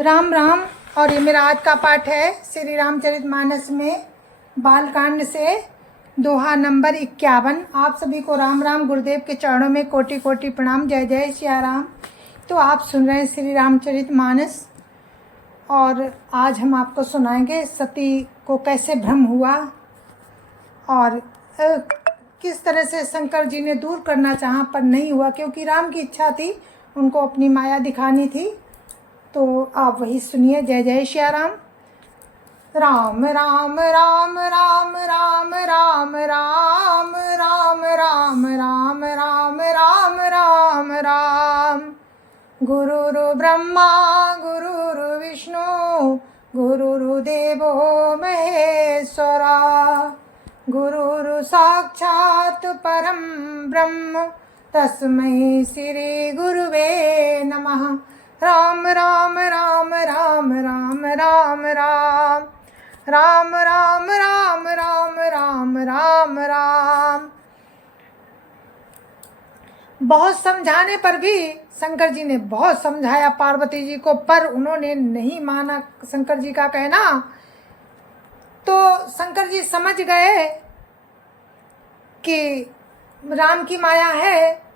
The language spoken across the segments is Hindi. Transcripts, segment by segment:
राम राम। और ये मेरा आज का पाठ है श्री रामचरितमानस में बालकांड से दोहा नंबर 51। आप सभी को राम राम। गुरुदेव के चरणों में कोटि कोटि प्रणाम। जय जय सिया राम। तो आप सुन रहे हैं श्री रामचरितमानस और आज हम आपको सुनाएंगे सती को कैसे भ्रम हुआ और किस तरह से शंकर जी ने दूर करना चाहा पर नहीं हुआ, क्योंकि राम की इच्छा थी, उनको अपनी माया दिखानी थी। तो आप वही सुनिए। जय जय श्या राम। राम राम राम राम राम राम राम राम राम राम राम राम राम राम। गुरुरु ब्रह्मा गुरुरु विष्णु गुरुर्देवो महेश्वरा गुरुरु साक्षात् परम ब्रह्म तस्मै श्री गुरुवे नमः। राम राम राम राम राम राम राम राम राम राम राम राम राम राम। बहुत समझाने पर भी शंकर जी ने बहुत समझाया पार्वती जी को, पर उन्होंने नहीं माना शंकर जी का कहना। तो शंकर जी समझ गए कि राम की माया है।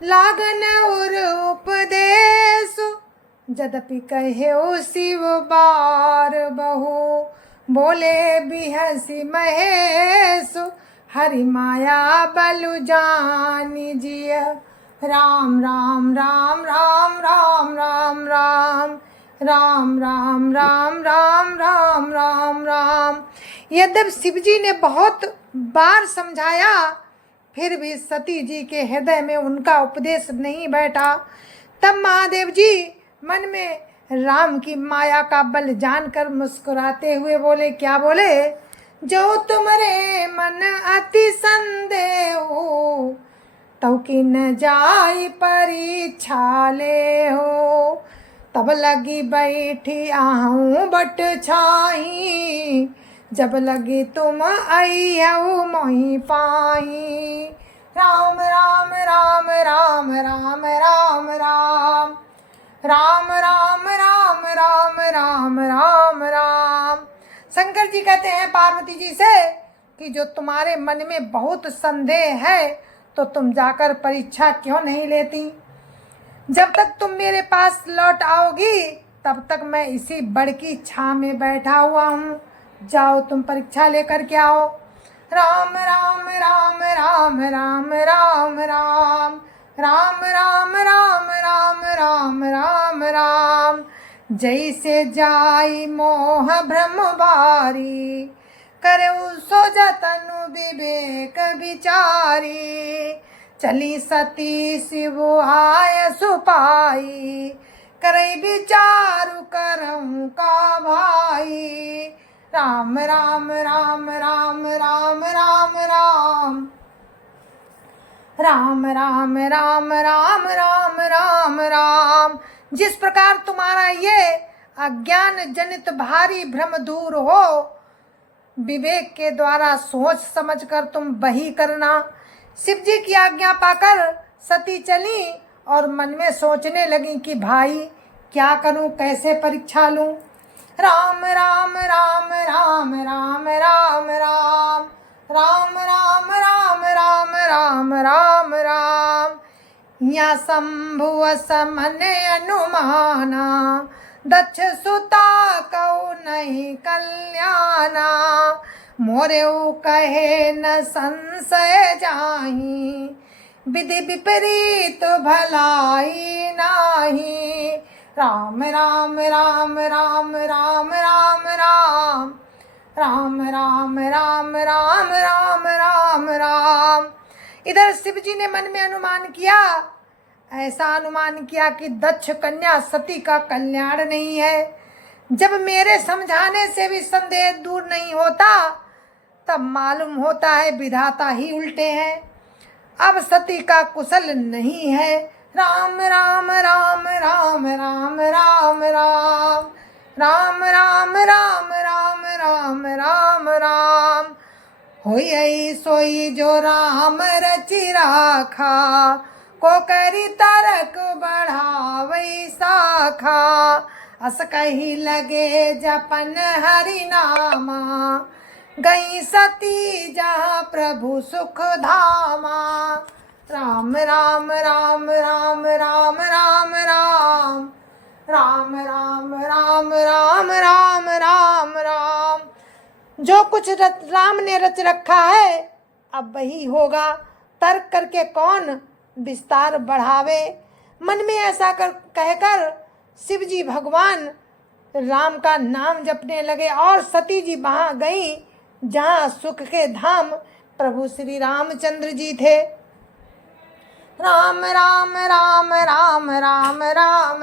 लागन और उपदेश जदपि कहे शिव बार बहु बोले बिहसी महेश हरि माया बलु जानी जिय। राम राम राम राम राम राम राम राम राम राम राम राम राम राम। यद्यपि शिव जी ने बहुत बार समझाया, फिर भी सती जी के हृदय में उनका उपदेश नहीं बैठा। तब महादेव जी मन में राम की माया का बल जानकर मुस्कुराते हुए बोले। क्या बोले? जो तुमरे मन अति संदेह हो तब की न जाई परीक्षा ले हो। तब लगी बैठी आहूँ बट छाही जब लगी तुम आई हो मोहि पाही। राम राम राम राम राम राम राम राम राम राम राम राम राम राम। शंकर जी कहते हैं पार्वती जी से कि जो तुम्हारे मन में बहुत संदेह है तो तुम जाकर परीक्षा क्यों नहीं लेती। जब तक तुम मेरे पास लौट आओगी तब तक मैं इसी बड़ की छां में बैठा हुआ हूँ। जाओ तुम परीक्षा लेकर के आओ। राम राम राम राम राम राम राम राम राम राम राम राम राम राम। जैसे जाई मोह भ्रम भारी करऊ सो जतनु विवेक विचारी। चली सती शिव आय सुपाई करई विचारु करऊँ का भाई। राम राम राम राम राम राम राम राम राम राम राम राम राम राम। जिस प्रकार तुम्हारा ये अज्ञान जनित भारी भ्रम दूर हो, विवेक के द्वारा सोच समझकर तुम वही करना। शिव जी की आज्ञा पाकर सती चली और मन में सोचने लगी कि भाई क्या करूं, कैसे परीक्षा लूं। राम राम राम राम राम राम राम राम राम राम राम राम राम राम। या शंभु समन अनुमाना दक्ष सुता कौ नहीं कल्याणा। मोरे कहे न संशय जाही विधि विपरीत भलाई नाही। राम राम राम राम राम राम राम राम राम राम राम राम राम राम। इधर शिव जी ने मन में अनुमान किया, ऐसा अनुमान किया कि दक्ष कन्या सती का कल्याण नहीं है। जब मेरे समझाने से भी संदेह दूर नहीं होता तब मालूम होता है विधाता ही उल्टे हैं। अब सती का कुशल नहीं है। राम राम राम राम राम राम राम राम राम राम राम राम राम राम। होई सोई जो राम रचि राखा को करी तरक बढ़ावई शाखा। अस कही लगे जपन हरि नामा, गई सती जहाँ प्रभु सुख धामा। राम राम राम राम राम राम राम राम राम राम राम राम राम राम। जो कुछ राम ने रच रखा है अब वही होगा, तर्क करके कौन विस्तार बढ़ावे। मन में ऐसा कहकर शिव जी भगवान राम का नाम जपने लगे और सती जी वहाँ गई जहाँ सुख के धाम प्रभु श्री रामचंद्र जी थे। राम राम राम राम राम राम राम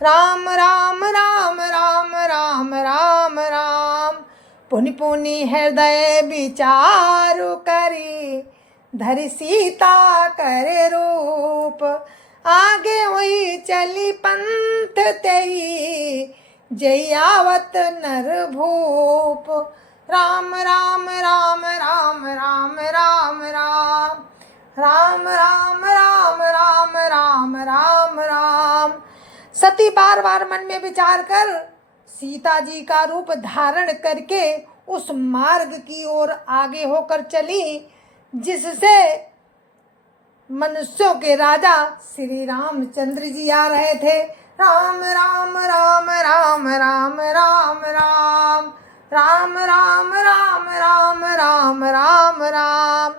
राम राम राम राम राम राम राम। पुनि पुनि हृदय विचारु करी, धरि सीता करे रूप। आगे हुई चली पंथ तेई, जय आवत नर भूप। राम राम राम राम राम राम राम राम राम राम राम राम राम राम। सती बार बार मन में विचार कर सीता जी का रूप धारण करके उस मार्ग की ओर आगे होकर चली जिससे मनुष्यों के राजा श्री रामचंद्र जी आ रहे थे। राम राम राम राम राम राम राम राम राम राम राम राम राम राम।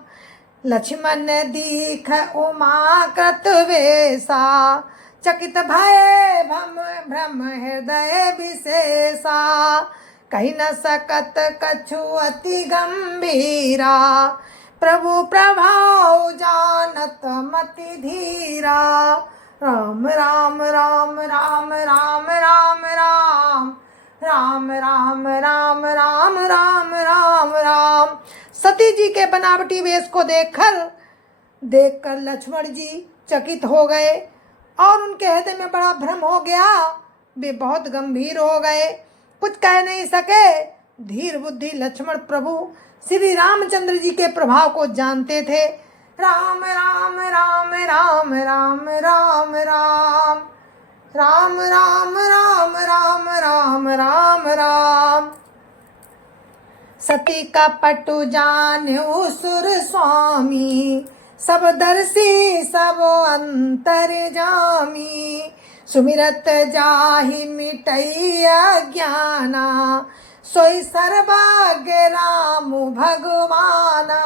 लक्ष्मण दीख उमा कृत वेसा, चकित भय भ्रम हृदय विशेषा। कही न सकत कछु अति गंभीरा, प्रभु प्रभाव जानत मति धीरा। राम राम राम राम राम राम राम राम राम राम राम राम राम राम। सती जी के बनावटी वेश को देखकर लक्ष्मण जी चकित हो गए और उनके हृदय में बड़ा भ्रम हो गया। वे बहुत गंभीर हो गए, कुछ कह नहीं सके। धीर बुद्धि लक्ष्मण प्रभु श्री रामचंद्र जी के प्रभाव को जानते थे। राम राम राम राम राम राम राम राम राम राम राम राम राम राम। सती का पटु जान्यु सुर स्वामी, सब दर्शी सब अंतर जामी। सुमिरत जाहि मिटई अज्ञाना, सोई सर्वज्ञ राम भगवाना।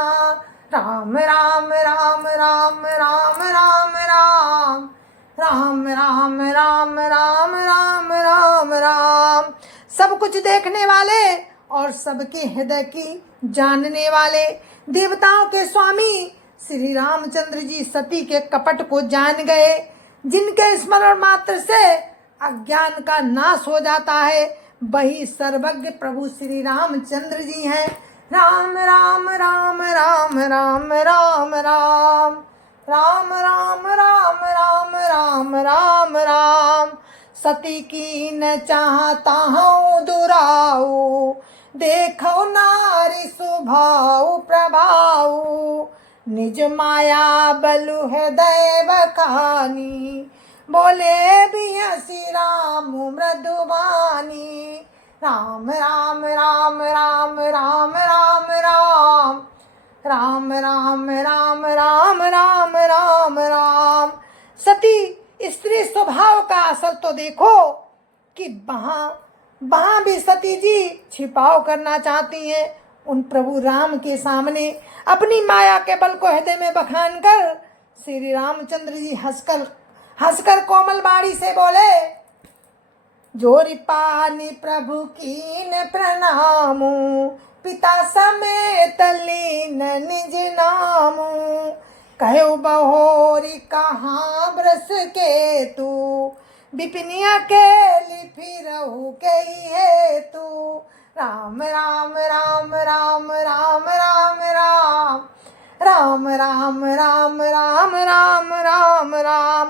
राम राम राम राम राम राम राम राम राम राम राम राम राम राम। सब कुछ देखने वाले और सबके हृदय की जानने वाले देवताओं के स्वामी श्री रामचंद्र जी सती के कपट को जान गए, जिनके स्मरण मात्र से अज्ञान का नाश हो जाता है, वही सर्वज्ञ प्रभु श्री रामचंद्र जी हैं। राम राम राम राम राम राम राम राम राम राम राम राम राम राम। सती की न चाहता हूँ दुराऊ, देखो नारी स्वभाव प्रभाऊ। निज माया बलु हृदय बखानी, बोले भी हसी राम मृदुबानी। राम राम राम राम राम राम राम राम राम राम राम राम राम राम। सती स्त्री स्वभाव का असल तो देखो कि वहाँ भी सती जी छिपाव करना चाहती हैं। उन प्रभु राम के सामने अपनी माया के बल को हृदय में बखान कर श्री रामचंद्र जी हंसकर कोमल बाणी से बोले, जोरी पानी प्रभु कीन प्रणामू, पिता समेत लीन निज नामू। कहो बहोरी कहाँ ब्रस के तू, बिपिनिया के फिरहु के हेतु। राम राम राम राम राम राम राम राम राम राम राम राम राम राम।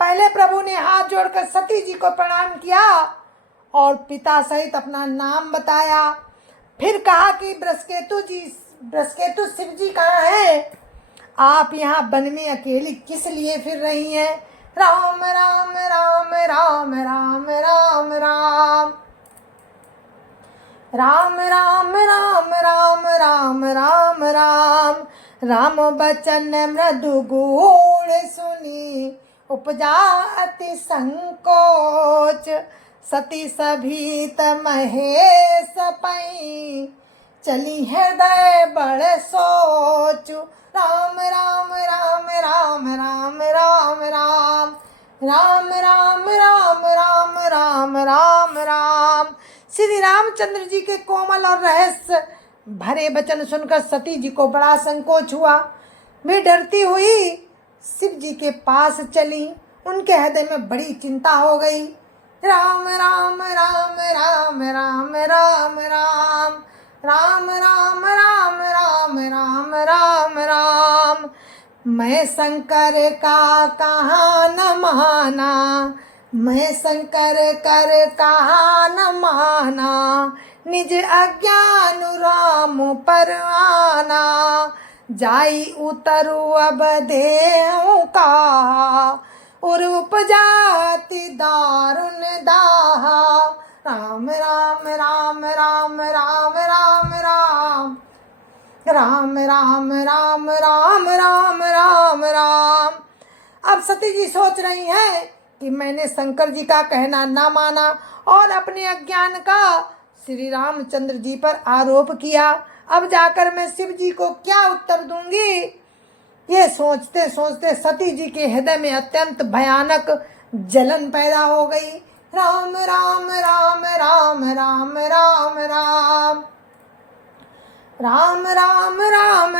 पहले प्रभु ने हाथ जोड़कर सती जी को प्रणाम किया और पिता सहित अपना नाम बताया। फिर कहा कि ब्रजकेतु शिव जी कहाँ हैं? आप यहाँ वन में अकेली किस लिए फिर रही हैं? राम राम राम राम राम राम राम राम राम राम राम राम राम राम राम बचन मृदु गूढ़ सुनी उपजा अति संकोच सती सभीत महेश पई चली हृदय बड़ सोच राम राम राम राम राम राम राम राम राम राम राम राम राम राम। श्री रामचंद्र जी के कोमल और रहस्य भरे वचन सुनकर सती जी को बड़ा संकोच हुआ। वे डरती हुई शिव जी के पास चली। उनके हृदय में बड़ी चिंता हो गई। राम राम राम राम राम राम राम राम राम राम राम राम राम राम मैं शंकर का कहा न माना मैं शंकर कर कहा न माना निज अज्ञान राम पर आना जाई उतरु अब देहु का और उपजाति दारुण दाहा राम राम राम राम राम राम राम राम राम राम राम राम राम राम। अब सती जी सोच रही हैं कि मैंने शंकर जी का कहना ना माना और अपने अज्ञान का श्री रामचंद्र जी पर आरोप किया। अब जाकर मैं शिव जी को क्या उत्तर दूंगी। ये सोचते सोचते सती जी के हृदय में अत्यंत भयानक जलन पैदा हो गई। राम राम राम राम राम राम राम राम राम राम राम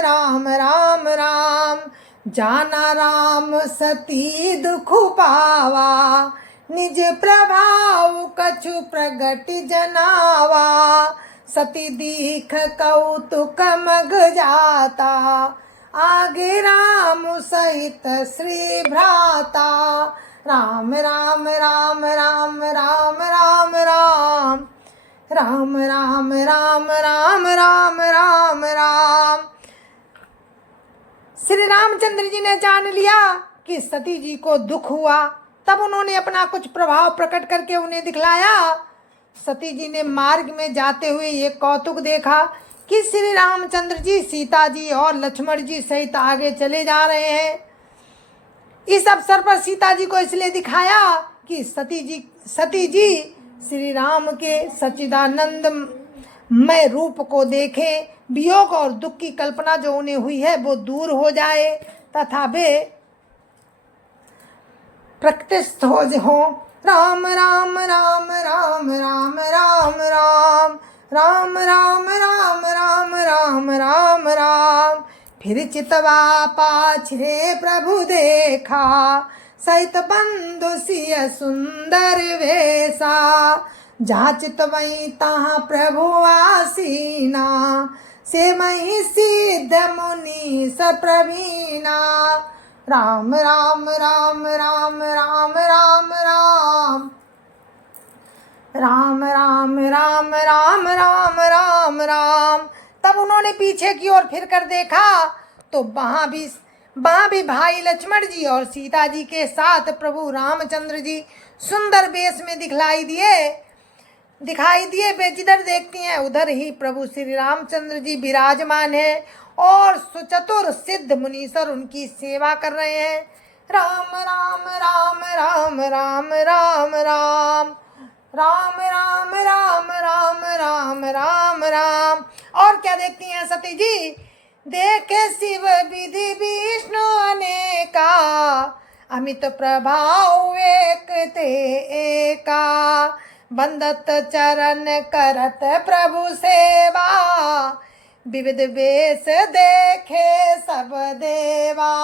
राम राम राम जाना राम सती दुख पावा निज प्रभाव कछु प्रगट जनावा सती दीख कौतुक मग जाता आगे राम सहित श्री भ्राता राम राम राम राम राम राम राम राम राम राम राम राम राम राम। श्री रामचंद्र जी ने जान लिया कि सती जी को दुख हुआ। तब उन्होंने अपना कुछ प्रभाव प्रकट करके उन्हें दिखलाया। सती जी ने मार्ग में जाते हुए ये कौतुक देखा कि श्री रामचंद्र जी सीता जी और लक्ष्मण जी सहित आगे चले जा रहे हैं। इस अवसर पर सीता जी को इसलिए दिखाया कि सती जी श्री राम के सच्चिदानंद मय रूप को देखें, वियोग और दुख की कल्पना जो उन्हें हुई है वो दूर हो जाए तथा वे प्रकृतिस्थ हो। राम राम राम राम राम राम राम राम राम राम राम राम राम राम फिर चितवा पाछे प्रभु देखा सहित बंधु सिय सुंदर वेसा जहाँ चितवई तहाँ प्रभु आसीना से मही सिद्ध मुनि सप्रवीणा राम राम राम राम राम राम राम राम राम राम राम राम राम राम। तब उन्होंने पीछे की ओर फिर कर देखा तो वहाँ भी भाई लक्ष्मण जी और सीता जी के साथ प्रभु रामचंद्र जी सुंदर वेश में दिखाई दिए। वे जिधर देखती हैं उधर ही प्रभु श्री रामचंद्र जी विराजमान हैं और सुचतुर सिद्ध मुनीश्वर उनकी सेवा कर रहे हैं। राम राम राम राम राम राम राम राम राम राम राम राम राम राम। और क्या देखती हैं सती जी? देखे शिव विधि विष्णु अनेका अमित प्रभाव एक ते एका बंदत चरण करत प्रभु सेवा विविध वेश देखे सब देवा।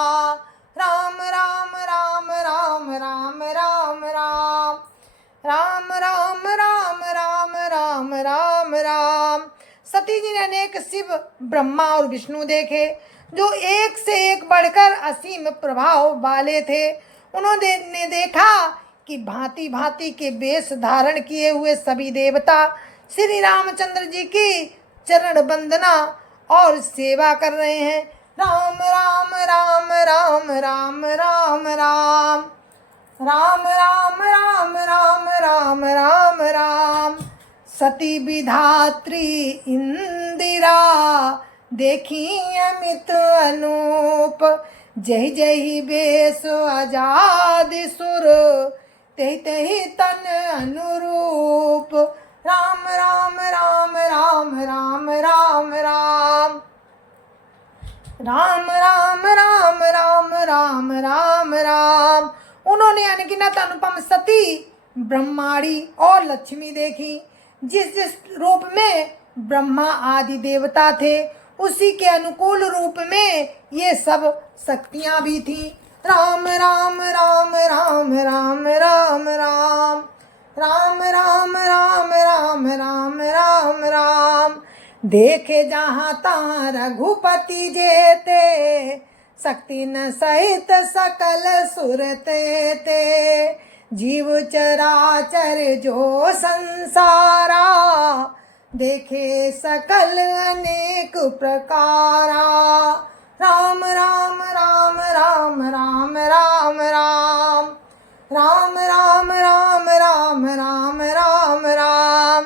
राम राम राम राम राम राम राम राम राम राम राम राम राम राम। सती जी ने अनेक शिव ब्रह्मा और विष्णु देखे जो एक से एक बढ़कर असीम प्रभाव वाले थे। उन्होंने देखा कि भांति भांति के वेश धारण किए हुए सभी देवता श्री रामचंद्र जी की चरण वंदना और सेवा कर रहे हैं। राम राम राम राम राम राम राम राम राम राम राम राम राम राम। सती विधात्री इंदिरा देखी अमित अनूप, जय जय बेस आजाद सुर, तहि तहि तन अनुरूप। राम राम राम राम राम राम राम राम राम राम राम राम राम राम। उन्होंने अनगिनत अनुपम सती, ब्रह्माणी और लक्ष्मी देखी। जिस जिस रूप में ब्रह्मा आदि देवता थे, उसी के अनुकूल रूप में ये सब शक्तियां भी थी। राम राम राम राम राम राम राम राम राम राम राम राम राम राम। देखे जहाँ तहाँ रघुपति जेते, शक्ति न सहित सकल सुरते ते। जीव चराचर जो संसारा, देखे सकल अनेक प्रकारा। राम राम राम राम राम राम राम राम राम राम राम राम राम राम।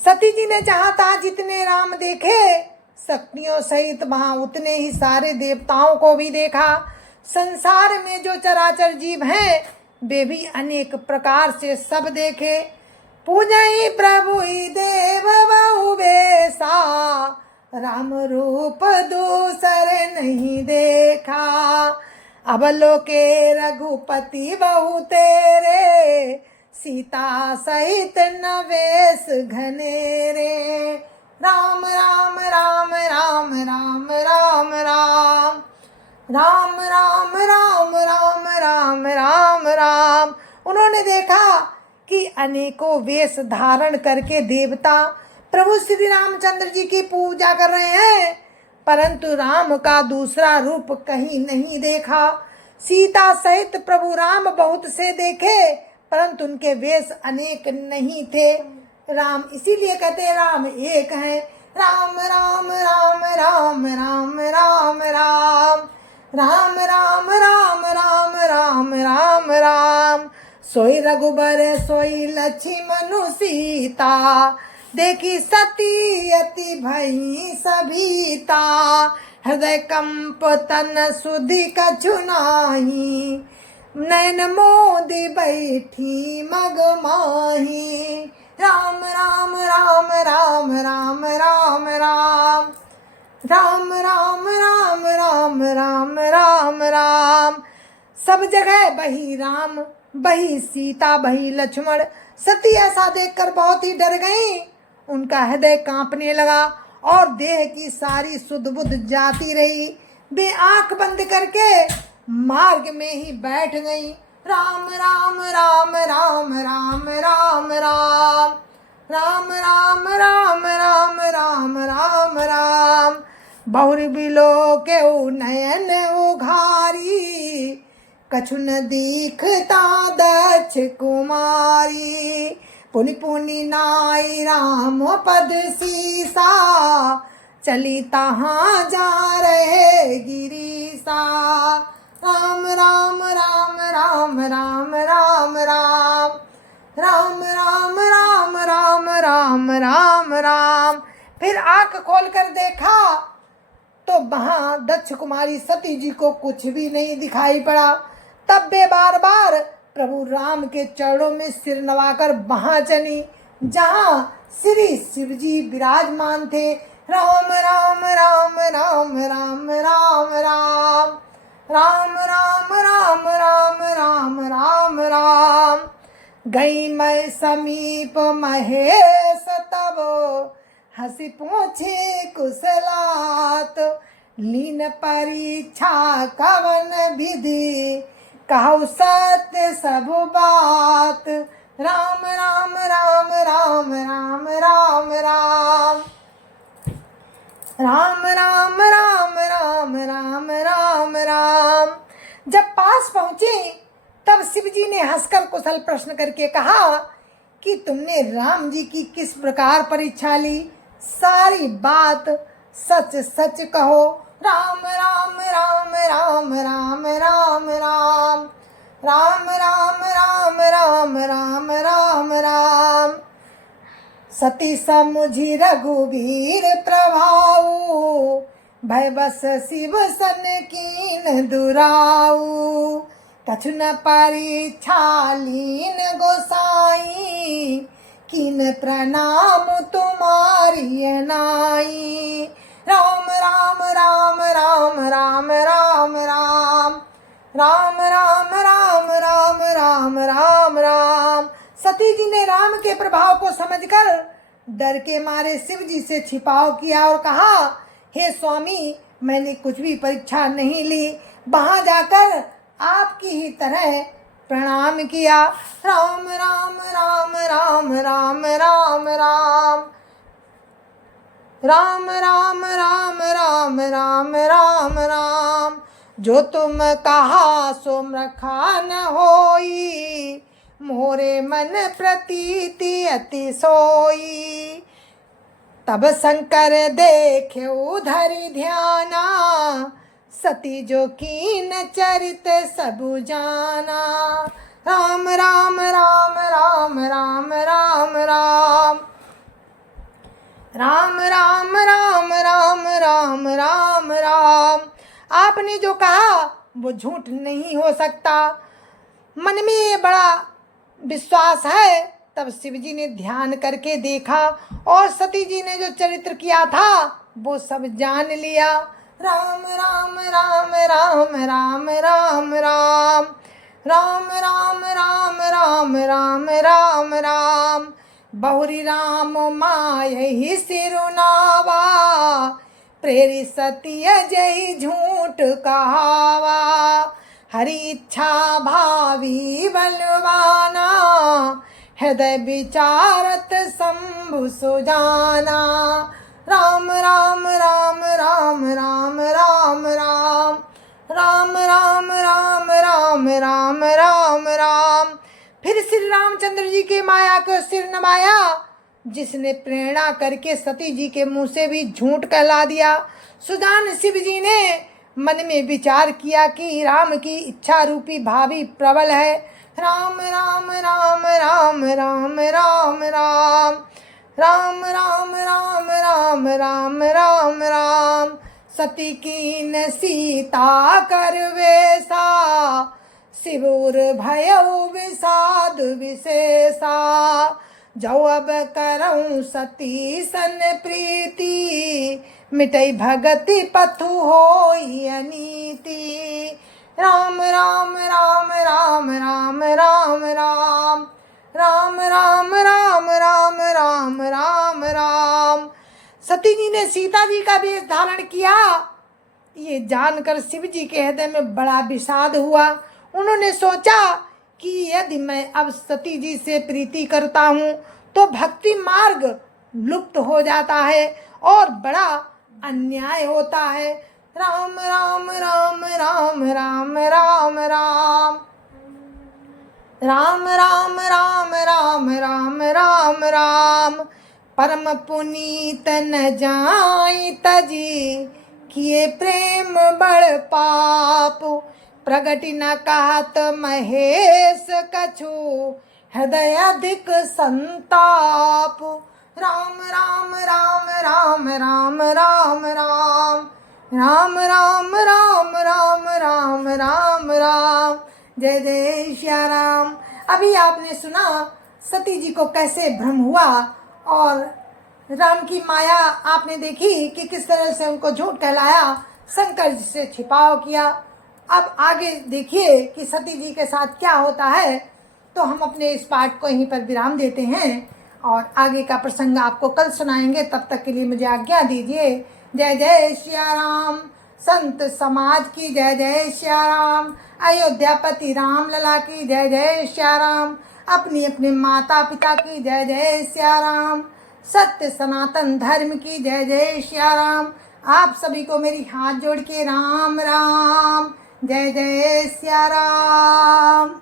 सती जी ने जहाँ तहाँ जितने राम देखे, शक्तियों सहित वहाँ उतने ही सारे देवताओं को भी देखा। संसार में जो चराचर जीव हैं, वे भी अनेक प्रकार से सब देखे। पूजई प्रभु ही देव बहु बेसा, राम रूप दूसरे नहीं देखा। अब लोके रघुपति बहु तेरे, सीता सहित नवेश घनेरे। राम राम राम राम राम राम राम राम राम राम राम राम राम राम। उन्होंने देखा कि अनेकों वेश धारण करके देवता प्रभु श्री रामचंद्र जी की पूजा कर रहे हैं, परंतु राम का दूसरा रूप कहीं नहीं देखा। सीता सहित प्रभु राम बहुत से देखे, परंतु उनके वेश अनेक नहीं थे। राम इसीलिए कहते राम एक हैं। राम राम राम राम राम राम राम राम राम राम राम राम राम राम। सोई रघुबर सोई लक्ष्मण सीता, देखी सती अति भई सभीता। हृदय कंप तन सुधि कछु नाही, नैन मोदी बैठी मग माही। राम राम राम राम राम राम राम राम राम राम राम राम राम राम। सब जगह बही राम, बही सीता, बही लक्ष्मण। सती ऐसा देखकर बहुत ही डर गईं। उनका हृदय कांपने लगा और देह की सारी सुध बुध जाती रही। वे आंख बंद करके मार्ग में ही बैठ गईं। राम राम राम राम राम राम राम राम राम राम राम राम राम राम। बहुर बिलो के नयन उघारी, कछु न दीखता दक्ष कुमारी। पुनि पुनि नाई राम पद सीसा, चली तहाँ जा रहे गिरीसा। राम राम राम राम राम राम राम राम राम राम राम राम राम राम। फिर आंख खोलकर देखा तो वहां दक्ष कुमारी सती जी को कुछ भी नहीं दिखाई पड़ा। तब वे बार बार प्रभु राम के चरणों में सिर नवाकर वहां चली जहां श्री शिव जी विराजमान थे। राम राम राम राम राम राम राम राम राम राम राम राम राम राम। गई मैं समीप महेश तब, हंसी पूछे कुशलात। लीन परीक्षा कवन विधि, कहु सत्य सब बात। राम राम राम राम राम राम राम राम राम राम राम राम राम राम। जब पास पहुंचे तब शिव जी ने हंसकर कुशल प्रश्न करके कहा कि तुमने राम जी की किस प्रकार परीक्षा ली। सारी बात सच सच कहो। राम राम राम राम राम राम राम राम राम राम राम राम राम राम। सती समुझी रघुवीर प्रभाऊ, भय बस शिव सन कीन दुराऊ। कछु न परीक्षा लीन गोसाई, कीन प्रणाम तुम्हारी नाई। राम राम राम राम राम राम राम राम राम राम राम राम राम राम। सती जी ने राम के प्रभाव को समझकर डर के मारे शिव जी से छिपाव किया और कहा, हे स्वामी, मैंने कुछ भी परीक्षा नहीं ली, वहां जाकर आपकी ही तरह प्रणाम किया। राम राम राम राम राम राम राम राम राम राम राम राम राम राम। जो तुम कहा सो रखा न होई, मोरे मन प्रतीति अति सोई। तब शंकर देखे उधर ध्याना, सती जो कीन चरित सबु जाना। राम राम राम राम राम राम राम राम राम राम राम राम राम राम। आपने जो कहा वो झूठ नहीं हो सकता, मन में ये बड़ा विश्वास है। तब शिव जी ने ध्यान करके देखा और सती जी ने जो चरित्र किया था वो सब जान लिया। राम राम राम राम राम राम राम राम राम राम राम राम राम राम। बहुरी राम माय ही सिरुनावा, प्रेरी सती जय झूठ कहावा। हरि इच्छा भावी बलवाना, हृदय विचारत शंभु सुजाना। राम राम राम राम राम राम राम राम राम राम राम राम राम राम। फिर श्री रामचंद्र जी के माया को सिर नवाया, जिसने प्रेरणा करके सती जी के मुंह से भी झूठ कहला दिया। सुजान शिव जी ने मन में विचार किया कि राम की इच्छा रूपी भावी प्रबल है। राम राम राम राम राम राम राम राम राम राम राम राम राम राम। सती कीन सीता कर वेसा, शिवुर भयउ विषाद विशेषा। जो अब करऊं सती सन प्रीति, मिटई भगति पथु होई अनीति। राम राम राम राम राम राम राम राम राम राम राम राम राम राम। सती जी ने सीता जी का वेश धारण किया। ये जानकर शिव जी के हृदय में बड़ा विषाद हुआ। उन्होंने सोचा कि यदि मैं अब सती जी से प्रीति करता हूँ तो भक्ति मार्ग लुप्त हो जाता है और बड़ा अन्याय होता है। राम राम राम राम राम राम राम राम राम राम राम राम राम राम। परम पुनीत न जाई तजी, किए प्रेम बड़ पाप। प्रगति न कहत महेश कछु, हृदय अधिक संताप। राम राम राम राम राम राम राम राम राम राम राम राम राम राम। जय जय श्या राम। अभी आपने सुना सती जी को कैसे भ्रम हुआ और राम की माया आपने देखी कि किस तरह से उनको झूठ कहलाया, शंकर जी से छिपाव किया। अब आगे देखिए कि सती जी के साथ क्या होता है। तो हम अपने इस पाठ को यहीं पर विराम देते हैं और आगे का प्रसंग आपको कल सुनाएंगे। तब तक के लिए मुझे आज्ञा दीजिए। जय जय श्या राम। संत समाज की जय जय श्या राम। अयोध्यापति राम लला की जय जय श्या राम। अपनी अपने माता पिता की जय जय श्या राम। सत्य सनातन धर्म की जय जय श्या राम। आप सभी को मेरी हाथ जोड़ के राम राम। जय जय श्या राम।